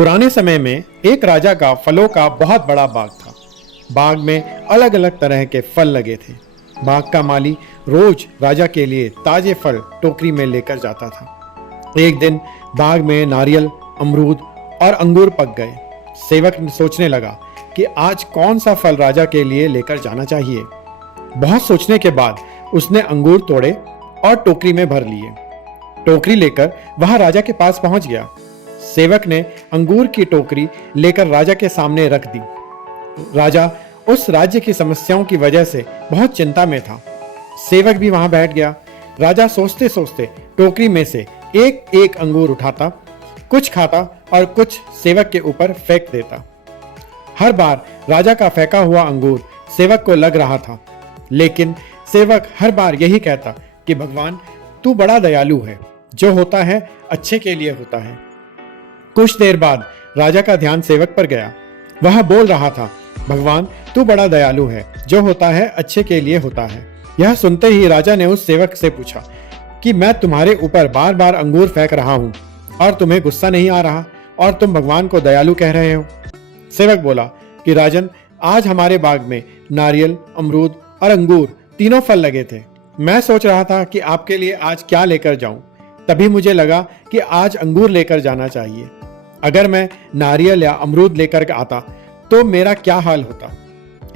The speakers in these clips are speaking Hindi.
पुराने समय में एक राजा का फलों का बहुत बड़ा बाग था। बाग में अलग अलग तरह के फल लगे थे। बाग का माली रोज राजा के लिए ताजे फल टोकरी में लेकर जाता था। एक दिन बाग में नारियल, अमरूद और अंगूर पक गए। सेवक सोचने लगा कि आज कौन सा फल राजा के लिए लेकर जाना चाहिए। बहुत सोचने के बाद उसने अंगूर तोड़े और टोकरी में भर लिए। टोकरी लेकर वह राजा के पास पहुंच गया। सेवक ने अंगूर की टोकरी लेकर राजा के सामने रख दी। राजा उस राज्य की समस्याओं की वजह से बहुत चिंता में था। सेवक भी वहां बैठ गया। राजा सोचते सोचते टोकरी में से एक एक अंगूर उठाता, कुछ खाता और कुछ सेवक के ऊपर फेंक देता। हर बार राजा का फेंका हुआ अंगूर सेवक को लग रहा था, लेकिन सेवक हर बार यही कहता कि भगवान, तू बड़ा दयालु है, जो होता है अच्छे के लिए होता है। कुछ देर बाद राजा का ध्यान सेवक पर गया। वह बोल रहा था, भगवान, तू बड़ा दयालु है, जो होता है अच्छे के लिए होता है। यह सुनते ही राजा ने उस सेवक से पूछा कि मैं तुम्हारे ऊपर बार बार अंगूर फेंक रहा हूं और तुम्हें गुस्सा नहीं आ रहा और तुम भगवान को दयालु कह रहे हो। सेवक बोला कि राजन, आज हमारे बाग में नारियल, अमरूद और अंगूर तीनों फल लगे थे। मैं सोच रहा था कि आपके लिए आज क्या लेकर जाऊं। तभी मुझे लगा कि आज अंगूर लेकर जाना चाहिए। अगर मैं नारियल या अमरूद लेकर आता तो मेरा क्या हाल होता।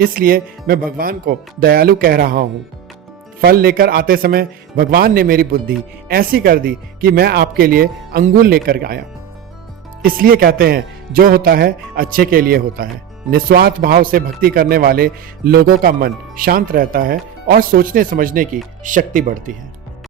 इसलिए मैं भगवान को दयालु कह रहा हूं। फल लेकर आते समय भगवान ने मेरी बुद्धि ऐसी कर दी कि मैं आपके लिए अंगूर लेकर आया। इसलिए कहते हैं, जो होता है अच्छे के लिए होता है। निस्वार्थ भाव से भक्ति करने वाले लोगों का मन शांत रहता है और सोचने समझने की शक्ति बढ़ती है।